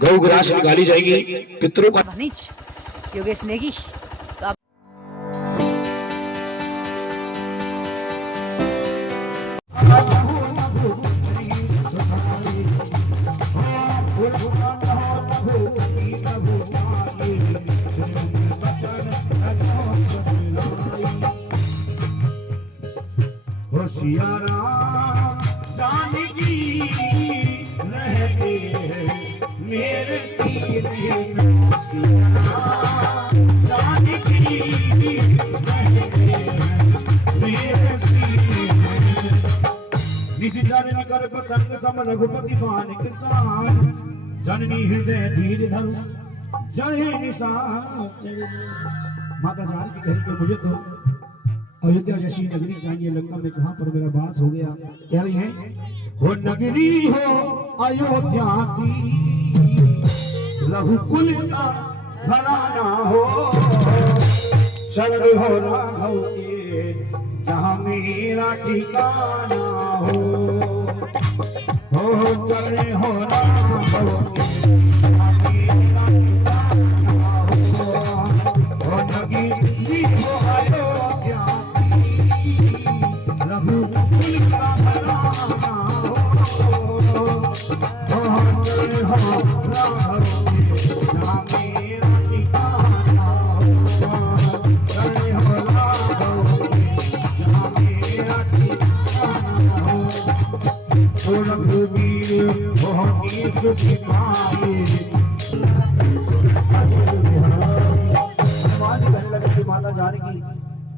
गौ ग्रास निकाली जाएगी पितरों का। योगेश नेगी होशियारा जानकी रहते हैं मेरे सीने में, जानकी रहते हैं मेरे सीने में। निज जननी कर पतंग सम रघुपति बाण किसान, जननी हृदय धीर धरु जय निशाचर। माता जानकी कही कि मुझे तो अयोध्या जैसी नगरी चाहिए। लंका में कहां पर मेरा वास हो गया। कह रही है हो नगरी हो अयोध्या सी, रघुकुल सा घराना हो, चल हो राघव के जहां मेरा ठिकाना हो। हो चले हो राघव के जहां मेरा ठिकाना हो। हो नगरी हो अयोध्या माता जानकी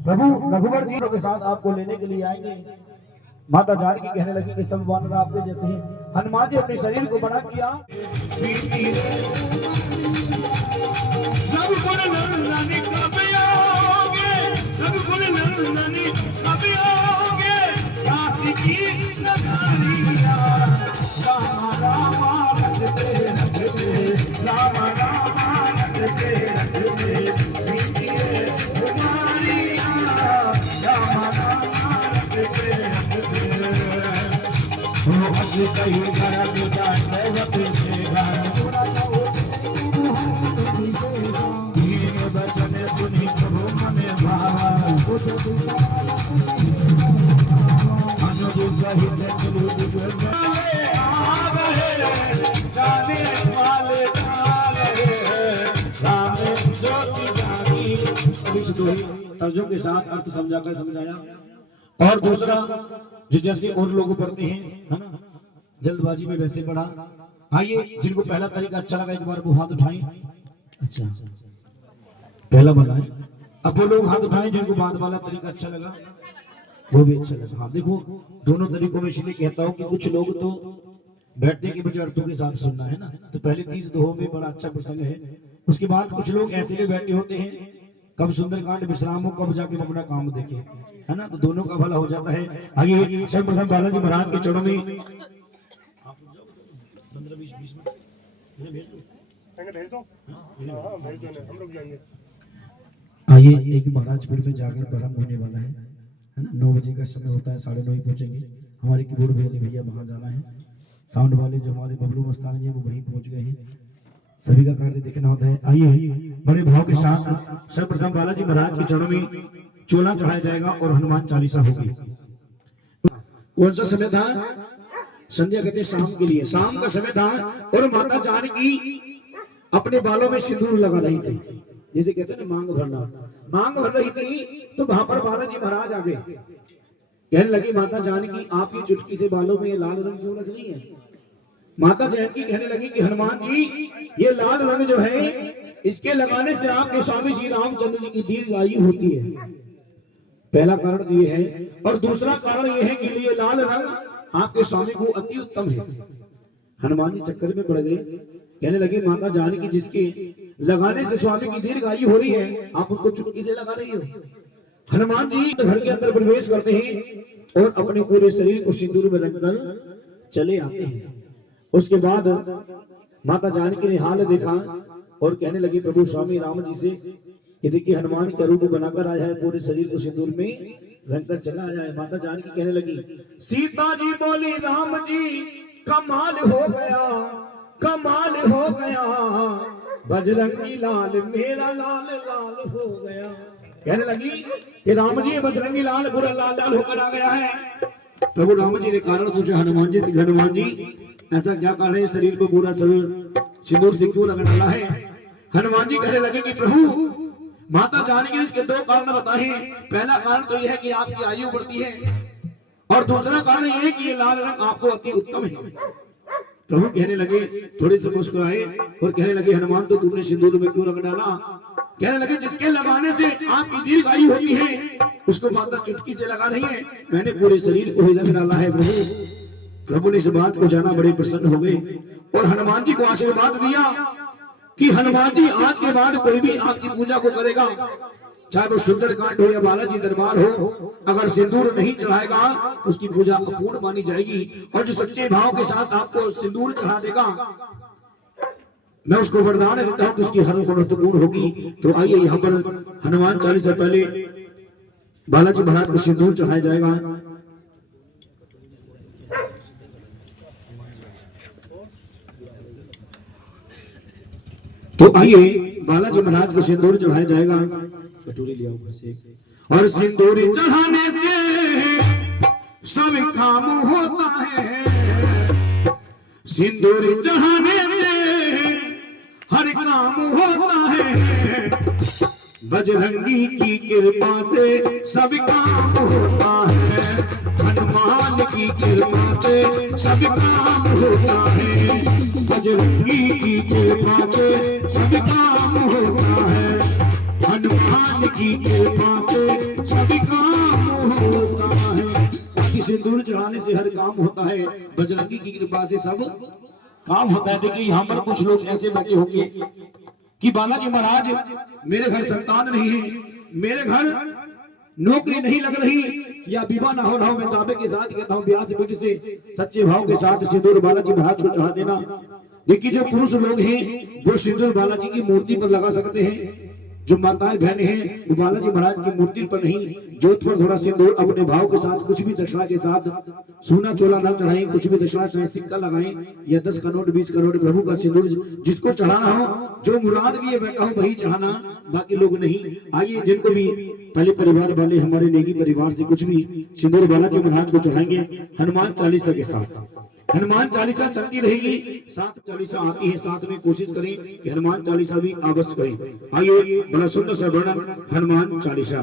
प्रभु रघुवर जी के साथ आपको लेने के लिए आएंगे। माता जानकी कहने लगी कि सब वानर आपके जैसे हैं। हनुमान जी अपने शरीर को बड़ा किया। तर्जों के साथ अर्थ समझाकर समझाया। और दूसरा जो जैसे और लोग पढ़ते हैं है ना, जल्दबाजी में वैसे पढ़ा। आइए जिनको पहला तरीका अच्छा लगा एक बार वो हाथ उठाएं। अच्छा पहला वाला है। अब वो लोग हाथ उठाएं जिनको बाद वाला तरीका अच्छा लगा, वो भी अच्छा लगा। हाँ देखो दोनों तरीकों में इसलिए कहता हूँ कि कुछ लोग तो बैठने के बजाय अर्थों के साथ सुनना है ना, तो पहले 30 दोहों में बड़ा अच्छा प्रसंग है। उसके बाद कुछ लोग ऐसे भी बैठे होते हैं कब सुंदरकांड विश्राम हो कब जाके अपना काम देखे, है ना, तो दोनों का भला हो जाता है। आइए सर्वप्रथम बालाजी महाराज के चरणों में 15-20 मिनट भेज दो। आइए एक महाराजपुर में जाकर प्रारंभ होने वाला है ना। 9 बजे का समय होता है, 9:30 पहुंचेंगे। हमारे कीबोर्ड भैया वहां जाना है। साउंड वाले जो हमारे बबलू मस्तान जी वो वहीं पहुंच गए हैं। सभी का कार्य देखना होता है। आइए बड़े भाव के साथ सर्वप्रथम बालाजी महाराज के चरणों में चोला चढ़ाया जाएगा और हनुमान चालीसा होगी। कौन सा समय था? संध्या कहते शाम के लिए, शाम का समय था। और माता जानकी अपने बालों में सिंदूर लगा रही थी, जैसे कहते हैं ना मांग भरना, मांग भर रही थी। तो वहां पर बालाजी महाराज आ गए। कहने लगी माता जानकी आप ये चुटकी से बालों में ये लाल रंग क्यों लग रही है? माता जानकी कहने लगी कि हनुमान जी ये लाल रंग जो है इसके लगाने से आपके स्वामी श्री रामचंद्र जी की दीर्घ आयु होती है। पहला कारण तो ये है। और दूसरा कारण ये है कि ये लाल रंग आपके स्वामी को अति उत्तम है। हनुमान जी चक्कर में पड़ गए। कहने लगे माता जानकी जिसके लगाने से स्वामी की दीर्घ आयु हो रही है आप उसको चुटकी से लगा रही हो। हनुमान जी तो घर के अंदर प्रवेश करते हैं और अपने पूरे शरीर को सिंदूर में रंगकर चले आते हैं। उसके बाद माता जानकी ने हाल देखा और कहने लगी प्रभु स्वामी राम जी से कि देखिए हनुमान का रूप बनाकर आया है, पूरे शरीर को सिंदूर में रंगकर चला जाए। माता जानकी कहने लगी, सीता जी बोली राम जी कमाल हो गया, कमाल हो गया, बजरंगी लाल मेरा लाल लाल हो गया। कहने लगी कि राम जी बजरंगी लाल पूरा लाल लाल होकर आ गया है। प्रभु राम जी ने कारण पूछा हनुमान जी से, हनुमान जी ऐसा क्या कारण है, शरीर को पूरा शरीर सिंदूर से क्यों लगा डाला है? हनुमान जी कहने लगे कि प्रभु माता जानकी ने इसके दो कारण बताए। पहला कारण तो यह है कि आपकी आयु बढ़ती है, और दूसरा कारण यह है कि ये लाल रंग आपको अति उत्तम है। प्रभु कहने लगे, थोड़े से मुस्कुराए और कहने लगे, हनुमान तो तुमने सिंदूर में क्यों रंग डाला? कहने लगे, जिसके लगाने से आपकी दीर्घ आयु होती है उसको माता चुटकी से लगा रही है, मैंने पूरे शरीर को ही रंग डाला है। प्रभु ने इस बात को जाना, बड़े प्रसन्न हो गए और हनुमान जी को आशीर्वाद दिया कि हनुमान जी आज के बाद कोई भी आपकी पूजा को करेगा, चाहे वो सुंदरकांड हो या बालाजी दरबार हो, अगर सिंदूर नहीं चढ़ाएगा उसकी पूजा अपूर्ण मानी जाएगी। और जो सच्चे भाव के साथ आपको सिंदूर चढ़ा देगा, मैं उसको वरदान देता हूं कि उसकी हर मनोरथ पूर्ण होगी। तो आइए यहाँ पर हनुमान चालीसा पहले बालाजी महाराज को सिंदूर चढ़ाया जाएगा। तो आइए बालाजी महाराज को सिंदूर चढ़ाया जाएगा। कटोरी लिया ऊपर से, और सिंदूर चढ़ाने से सब काम होता है, सिंदूर चढ़ाने से हर काम होता है, बजरंगी की कृपा से सब काम होता है, हनुमान की कृपा से सब काम होता है, बजरंगी की कृपा से सब काम होता है, हनुमान की कृपा से सब काम होता है। सिंदूर चढ़ाने से हर काम होता है, बजरंगी की कृपा से सब काम होता है। देखिए यहाँ पर कुछ लोग ऐसे बैठे होंगे कि बालाजी महाराज मेरे घर संतान नहीं है, मेरे घर नौकरी नहीं लग रही, या विवाह ना हो रहा हो, मैं दावे के साथ कहता हूँ ब्याह से बेटी से सच्चे भाव के साथ सिंदूर बालाजी महाराज को चढ़ा देना। देखिए जो पुरुष लोग हैं वो सिंदूर बालाजी की मूर्ति पर लगा सकते हैं, जो माताएं बहनें हैं वो बालाजी महाराज की मूर्ति पर नहीं, जोत पर थोड़ा सिंदूर अपने भाव के साथ, कुछ भी दक्षिणा के साथ, सोना चोला ना चढ़ाएं, कुछ भी दक्षिणा चाहे सिक्का लगाएं या 10 करोड़ 20 करोड़, प्रभु का सिंदूर जिसको चढ़ाना हो, जो मुराद लिए बैठा हो वही चढ़ाना, बाकी लोग नहीं। आइए जिनको भी पहले परिवार वाले हमारे नेगी परिवार से कुछ भी सिंदूर बालाजी महाराज को चढ़ाएंगे हनुमान चालीसा के साथ। हनुमान चालीसा चलती रहेगी, 7 चालीसा आती है, साथ में कोशिश करें कि हनुमान चालीसा भी अवश्य करें। आइए बड़ा सुंदर सा वर्णन हनुमान चालीसा।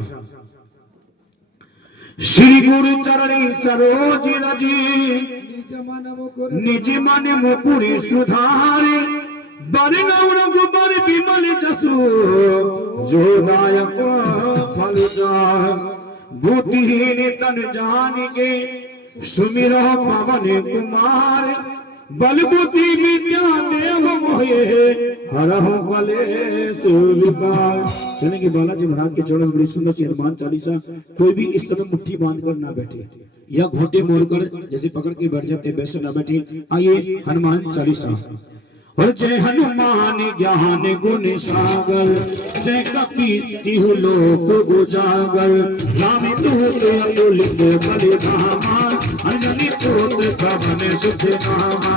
श्री गुरु चरणी सरोज रजी, निज मन मुकुरि सुधारे, बरनौ रघुबर विमल जसु, जो दायक फल जाय, बुद्धिहीन तन जानिके, सुमिरो पवन कुमार, बल बुद्धि विद्या देव मोहे, हरहु कलेश विकार। चलेंगे बालाजी महाराज के चरणों में बड़ी सुंदर सी हनुमान चालीसा। कोई भी इस समय मुट्ठी बांध कर ना बैठे या घोटे मोड़कर जैसे पकड़ के बैठ जाते वैसे ना बैठे। आइए हनुमान चालीसा। और जय हनुमान ज्ञान गुण सागर, जय कपीति लोक उजागर, राम दूत अतुलित बल धामा, अंजनी पुत्र पवन सुत नामा,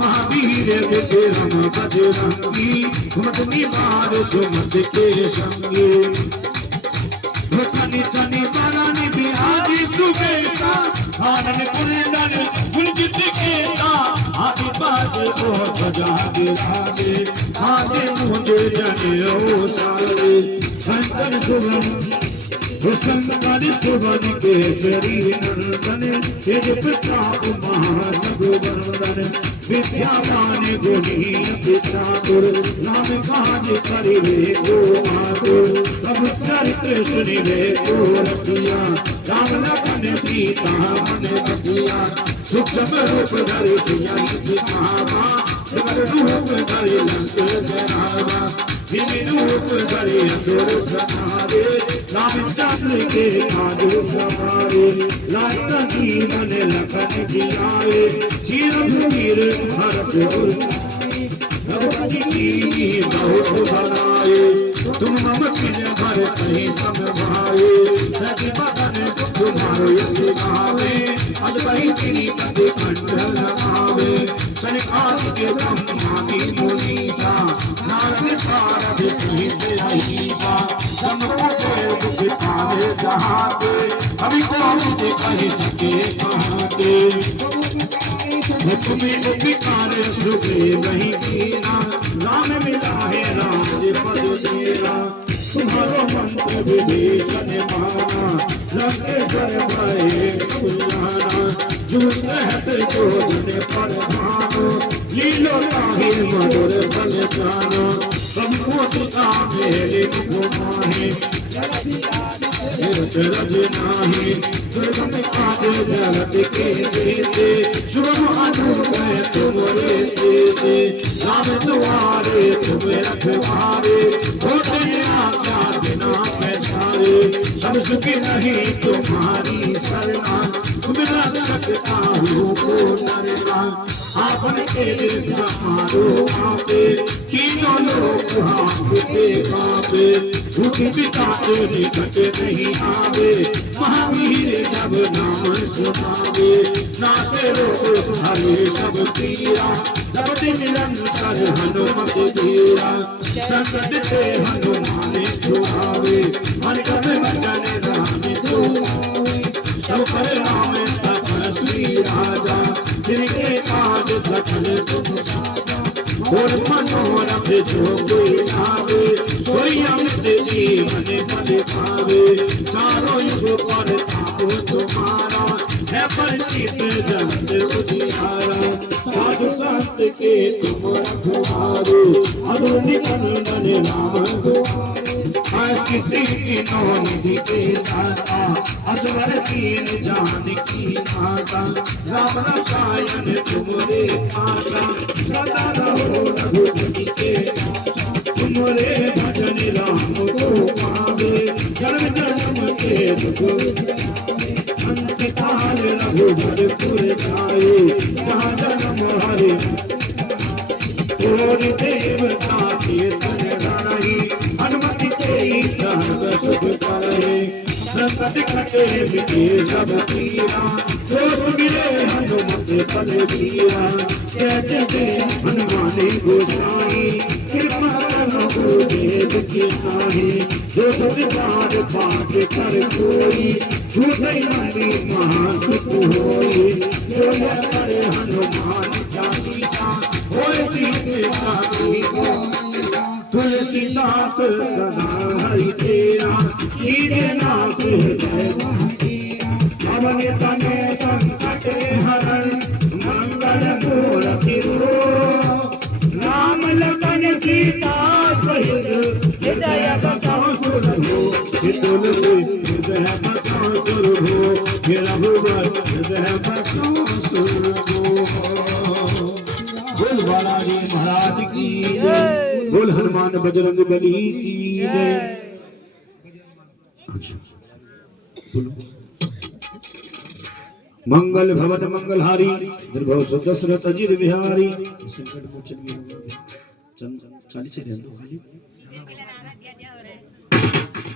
महावीर विक्रम बजरंगी, सुमति निवार सुमति के संगी, तनि तनि बरन बिहारी सुबेसा, आनंद कुंदन गुणजित केसा, आदि बाजे को सजा दिलावे, आगे मुझे जने ओ सारे, शंकर सुवन सुवन केसरी नंदन, तेज प्रताप महारघुनंदन, विद्यावान गुणी पितामह, राम काज करिबे को आतुर, प्रभु चरित्र सुनिबे को रसिया, राम लखन सीता मन बसिया, सूक्ष्म रूप धरि सिया दिखावा, सुंदर रूप धरि लंक जरावा, जिन रूप धरि असुर संहारे, रामचंद्र के काज सवारे, लाए जीवन लखन जियाए, चिरंजीव भरत रघुपति की बहुत भलाए, तुम मम सिर भर कहीं सब भाए, सखी बदन हुक्म उपकार सुखे वही कीना, राम मिला है राज पद तेरा। तुम्हारो मंत्र विभीषण माना, लंकेश्वर भय कुलाना। जो सहत जो जन पर भानो, लीलो ताहि मधुर फल जानो। सबको सुता मेरे घुमाहे, रज नाही दुर्गम काज जगत के देते। शुभ अनूप तुम्हारे देते, राम दुआरे तुम रखवारे। होते आज्ञा बिना पैसारे, सब सुख नहीं तुम्हारी शरणा। तुम रक्षकता हो को नरना, आपन के समारो आपे। तीनों लोग हाथ कांपे, भूख बिताते निकट नहीं आवे। महावीर जब नाम सुनावे, नासे रोग हरे सब पीरा। जब निरंतर हनुमत धीरा, संकट से हनुमान छुड़ावे। मन कब वचन राम दुआवे, सब पर नाम तपस्वी राजा। जिनके काज सकल सुख साजा, और मनोरथ जो कोई आवे। कोई अमृत जीवन फल पावे, चारों युग पर ताप तुम्हारा। है परिचित जगत उजियारा, साधु संत के तुम रखवारे। अधुर निकंदन राम दुआरे, किसी तीनों निधि के दाता। असवर कीन जान की माता, राम रसायन तुमरे पासा। सदा रहो रघुपति के दासा, तुमरे भजन राम को पावे। जन्म जन्म के दुख बिसरावे, अंत काल रघुबरपुर जाए। जहाँ जन्म हरे और देवता कीर्तन गाई। हनुमति से ही सर्व सुख करे, संकट कटे मिटे सब पीरा। जो मिले हनुमत फल दीरा, कहते थे हनुमान गोसाई। कृपा करो देव की नाई, जो सतकार पाठ कर कोई। झूठे नंदी महासुख होई, जो यह करे हनुमान चालीसा। होए सीते साथी तुलसीदास सदा हरि तेरा। कीजे नाथ हृदय पवन तने संकट हरण। मंगल मूर्ति राम लखन सीता सहित, हृदय बसाओ सुर हो। हृदय बसाओ सुर हो, रघुवर हृदय बसाओ सुर हो। बोल बालाजी महाराज की जय, बोल हनुमान बजरंग बली की जय। मंगल भवन मंगलहारी, दुर्भव दशरथ अजिर बिहारी। संकट मोचन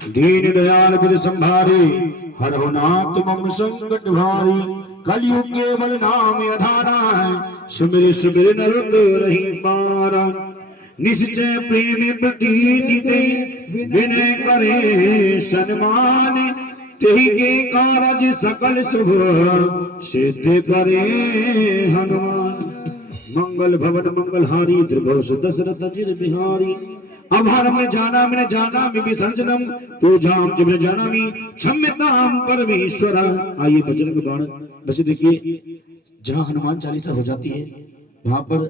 दीन दयाल विद संभारे, हरहु नाथ मम संकट भारी। कलयुग केवल नाम आधारा है, सुमिर सुमिर नर रही पारा। निश्चय प्रेम प्रतीति विनय करे सन्मान। तेहि के कारज सकल शुभ सिद्ध करे हनुमान। मंगल भवन मंगलहारी, द्रुभव दशरथ अजिर बिहारी। आभार में जाना मैंने जाना में विसर्जनम, पूजाम जब जाना में क्षम्यताम परमेश्वर। आइए बजरंग बाण। वैसे देखिए जहाँ हनुमान चालीसा हो जाती है वहां पर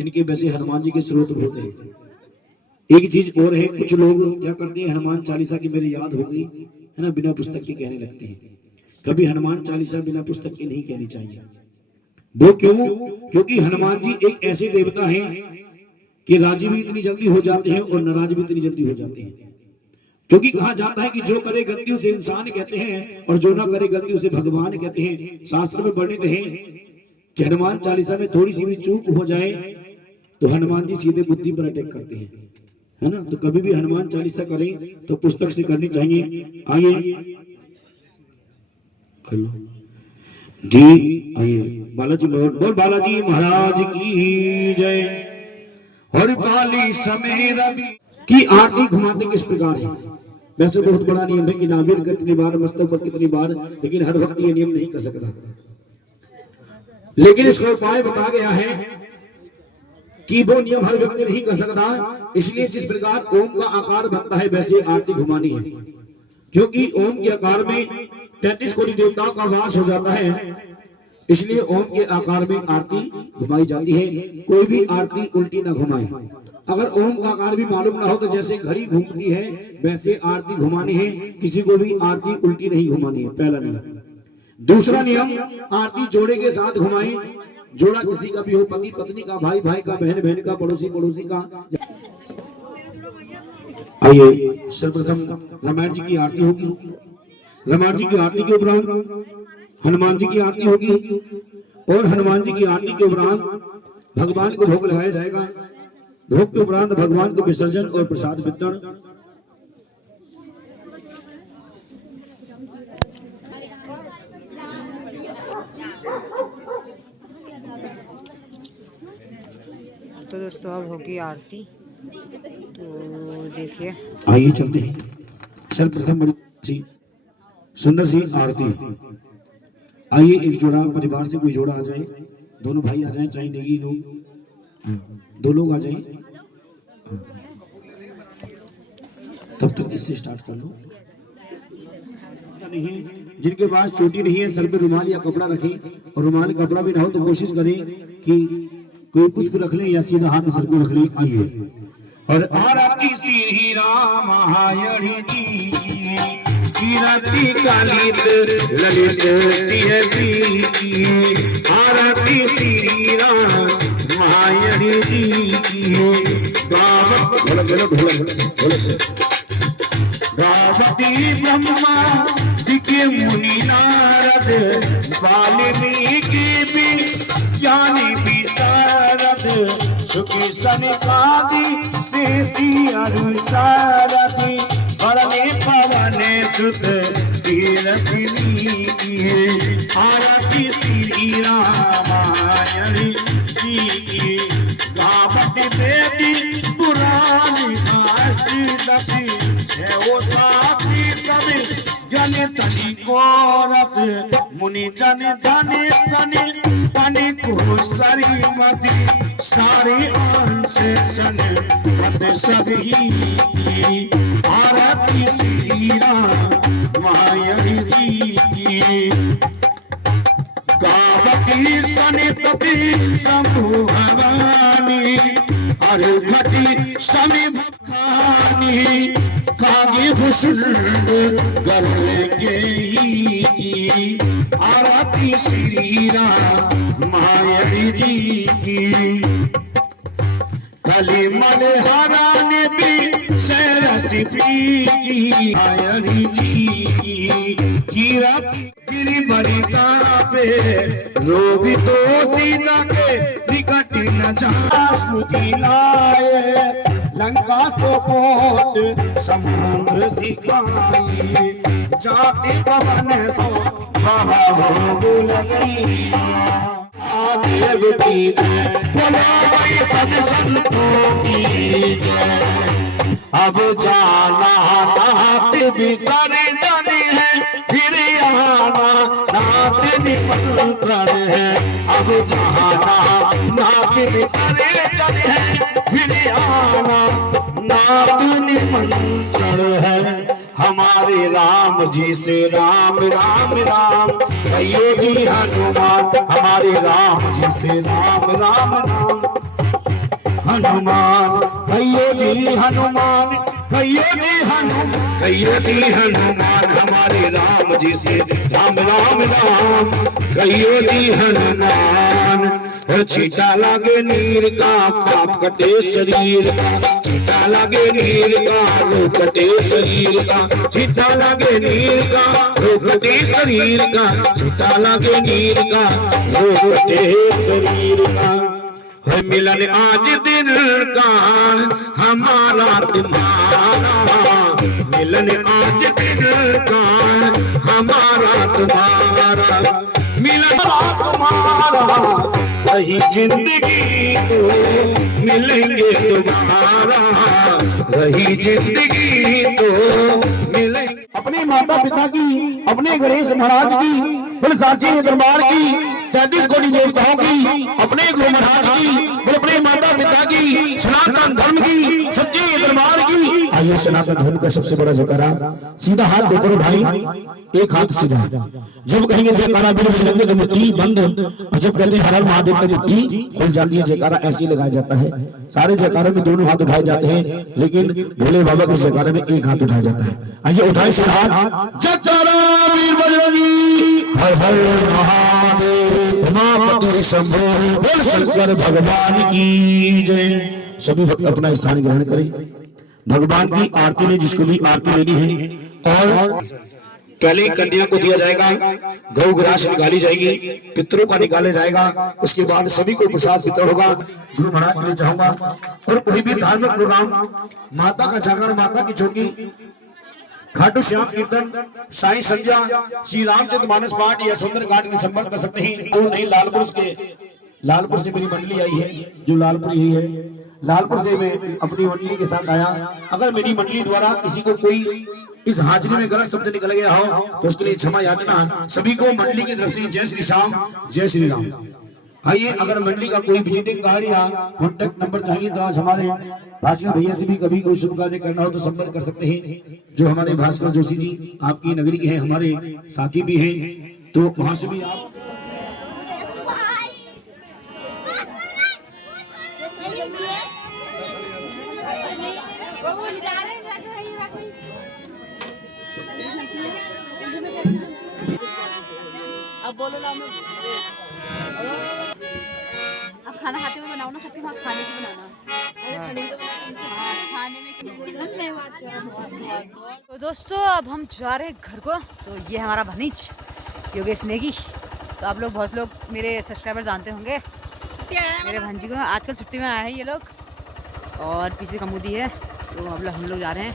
इनके वैसे हनुमान जी के स्रोत होते हैं। एक चीज और है, कुछ लोग क्या करते हैं, हनुमान चालीसा की मेरी याद हो गई है ना, बिना पुस्तक के कहने लगते हैं। कभी हनुमान चालीसा बिना पुस्तक के नहीं कहनी चाहिए। वो क्यों? क्योंकि हनुमान जी एक ऐसे देवता हैं कि राजी भी इतनी जल्दी हो जाते हैं और नाराज भी इतनी जल्दी हो जाते हैं। क्योंकि कहा जाता है कि जो करे गलती उसे इंसान कहते हैं और जो ना करे गलती उसे भगवान कहते हैं। शास्त्र में वर्णित है कि हनुमान चालीसा में थोड़ी सी भी चूक हो जाए तो हनुमान जी सीधे बुद्धि पर अटैक करते हैं, है ना। तो कभी भी हनुमान चालीसा करें तो पुस्तक से करनी चाहिए। आइए जी, आइए बालाजी बोल बालाजी महाराज की जय। और बाली समय रवि की आरती घुमाते किस प्रकार है। वैसे बहुत बड़ा नियम है कि नाभिर कितनी बार, मस्तक पर कितनी बार, लेकिन हर वक्त ये नियम नहीं कर सकता। लेकिन इसका उपाय बता गया है कि वो नियम हर व्यक्ति नहीं कर सकता। इसलिए जिस प्रकार ओम का आकार बनता है वैसे आरती घुमानी है, क्योंकि ओम के आकार में 33 कोटि देवताओं का वास हो जाता है। इसलिए ओम के आकार में आरती घुमाई जाती है। कोई भी आरती उल्टी ना घुमाए। अगर ओम का आकार भी मालूम ना हो तो जैसे घड़ी घूमती है वैसे आरती घुमानी है। किसी को भी आरती उल्टी नहीं घुमानी है, पहला नियम। दूसरा नियम, आरती जोड़े के साथ घुमाएं। जोड़ा किसी का भी हो, पति पत्नी का, भाई भाई का, बहन बहन का, पड़ोसी पड़ोसी का। आइए सर्वप्रथम रामायण जी की आरती होगी। रामायण जी की आरती के उपरांत हनुमान जी की आरती होगी और हनुमान जी की आरती के उपरांत भगवान को भोग लगाया जाएगा। भोग के उपरांत भगवान को विसर्जन और प्रसाद वितरण। तो दोस्तों अब होगी आरती, तो देखिए। आइए चलते हैं। सर्वप्रथम बड़ी सी सुंदर सी आरती। आइए एक जोड़ा परिवार से कोई जोड़ा आ जाए, दोनों भाई आ जाए, चाहे नेगी लोग, दो लोग आ जाए। तब तक इससे स्टार्ट कर लो। नहीं है जिनके पास चोटी नहीं है, सर पे रुमाल या कपड़ा रखें, और रुमाल कपड़ा भी ना हो तो कोशिश करें कि कोई पुष्प रख ले या सीधा हाथ सर को रख ले। आइए और आरती श्री रामायण जी कीरति कालित ललित सिंह की। आरती श्री रामायण जी गावती ब्रह्मा दिखे मुनि नारद वाल्मीकि भी ज्ञानी विशारद सुखी सनकादि सेती अनुसारदि परमे पवन सुत तीरथिनी। आरती श्री रामायण जी की। गावत वेदी पुराण अष्टदशी जन तनि को रस मुनि जन धन जन तनि को सरी मति सारे अंश सन पद सभी। आरती श्री रामायण जी की। गावती सनिपति शंभु भवानी अर्घटी सनि भक्तानी कागे भूषण गले की। आरती श्री रामायण जी की। कली मलहारा ने भी सरसी की। आयण जी की। चीरती गिरी बड़ी पे रोग तो जाके निकट न जा सुधी लाए। लंका को पोत समुद्र दिखाई जाति पवन सो भोग गई। आदेव की जय बोलो सद संतों की जय। अब जाना नाथ बिसर जाने है फिर आना नाथ निमंत्रण है। अब जाना नाथ बिसर जाने है फिर आना नाथ निमंत्रण है। हमारे राम जी से राम राम राम कहियो जी हनुमान। हमारे राम जी से राम राम राम हनुमान कहियो जी हनुमान। कहियो जी हनुमान। कहियो जी हनुमान। हमारे राम जी से राम राम राम कहियो जी हनुमान। छीटा लागे नीर का पाप कटे शरीर का। छीटा लागे नीर का रोग कटे शरीर का। छीटा लागे नीर का रोग कटे शरीर का। छीटा लागे नीर का रोग कटे शरीर का। है मिलन आज दिन का हमारा तुम्हारा। मिलन आज दिन का हमारा तुम्हारा। मिलन तुम्हारा वही जिंदगी तो मिलेंगे तुम्हारा। वही जिंदगी तो मिलेंगे। अपने माता पिता की, अपने गणेश महाराज की, बोले साची दरबार की, 33 कोटि देवताओं की, अपने गुरु महाराज की, बोले अपने माता पिता की, सनातन धर्म की, सच्चे दरबार की। आइए सनातन धर्म का सबसे बड़ा जयकारा, सीधा हाथ देखो भाई, एक हाथ सीधा। जब कहेंगे जयकारा बिल बजरंग की मुट्ठी बंद, और जब कहते हैं हर हर महादेव की मुट्ठी खुल जाती है, जयकारा ऐसे लगाया जाता है। सारे जयकारों में दोनों हाथ उठाए जाते हैं, लेकिन भोले बाबा के जयकारे में एक हाथ उठाया जाता है। आइए उठाए से हाथ, जयकारा वीर बजरंगी, हर हर महादेव, उमापति शंभो, बोल शंकर भगवान की जय। सभी भक्त अपना स्थान ग्रहण करें। भगवान की आरती में जिसको भी आरती लेनी है, और पहले कन्या को दिया जाएगा, गौ ग्रास निकाली जाएगी, पितरों का निकाला जाएगा, उसके बाद सभी को प्रसाद वितरण होगा। गुरु महाराज के लिए चाहूंगा, और कोई भी धार्मिक प्रोग्राम, माता का जागर, माता की चौकी, खाटू श्याम कीर्तन, साई संध्या, श्री रामचंद्र मानस पाठ या सुंदर कांड में संपर्क कर सकते हैं। और नहीं, लालपुर से मेरी मंडली आई है, जो लालपुर ही है, लालपुर से मैं अपनी मंडली के साथ आया। अगर मेरी मंडली द्वारा किसी को कोई इस हाजिरी में गलत शब्द निकल गया हो तो उसके लिए क्षमा याचना। सभी को मंडली की तरफ से जय श्री श्याम, जय श्री राम। आइए, अगर मंडली का कोई विजिटिंग कार्ड या कॉन्टेक्ट नंबर चाहिए तो आज हमारे भास्कर भैया से भी कभी कोई शुभ कार्य करना हो तो संपर्क कर सकते हैं, जो हमारे भास्कर जोशी जी आपकी नगरी के हैं, हमारे साथी भी हैं, तो वहां से भी आप अब बोलो ना, अब खाना खाते हुए बनाओ ना, सबके वहाँ खाने की बनाना। खाने में तो दोस्तों अब हम जा रहे हैं घर को। तो ये हमारा भनीज योगेश नेगी। तो आप लोग, बहुत लोग मेरे सब्सक्राइबर जानते होंगे मेरे भंजी को। आजकल छुट्टी में आए हैं ये लोग, और पीछे कमूदी है। तो अब हम लोग जा रहे हैं।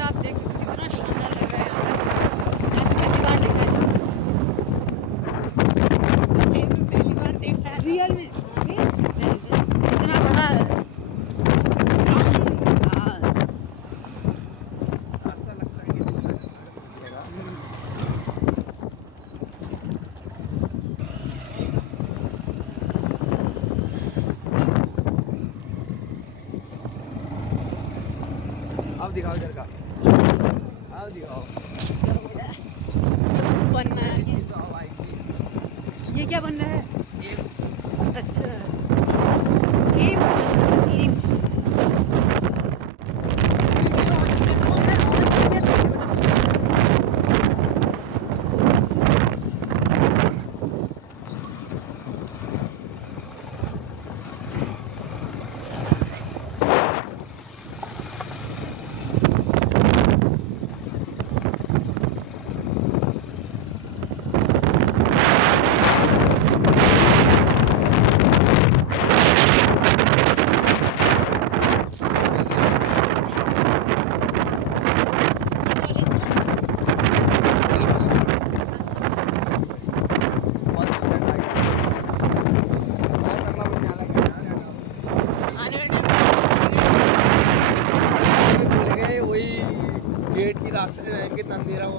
आप देख सकते हो कितना शानदार लग रहा है यहाँ पर। मैं तो पहली बार देखा है रियल में, इतना बड़ा अब दिखाओ इधर का, अब दिखाओ बनना है। ये क्या बन रहा है? अच्छा, एम्स बन रहा है, एम्स। गेट की रास्ते से जाएंगे तब मेरा वो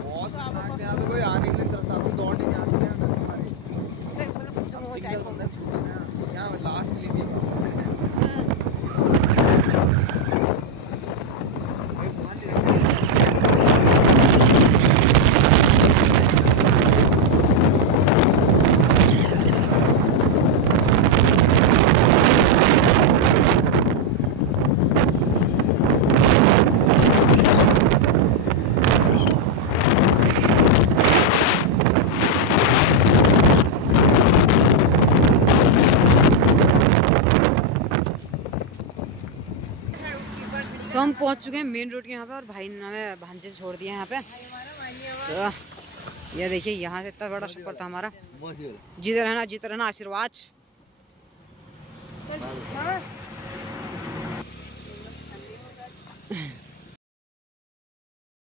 बहुत यहाँ तो कोई आने के लिए दौड़ने के आते हैं यहाँ लास्ट ली थी। तो हम पहुंच चुके हैं मेन रोड के यहाँ पे और भाई ने हमें भांजे छोड़ दिए यहाँ पे। तो ये देखिए यहाँ से इतना बड़ा सफर था हमारा। जीते रहना आशीर्वाद।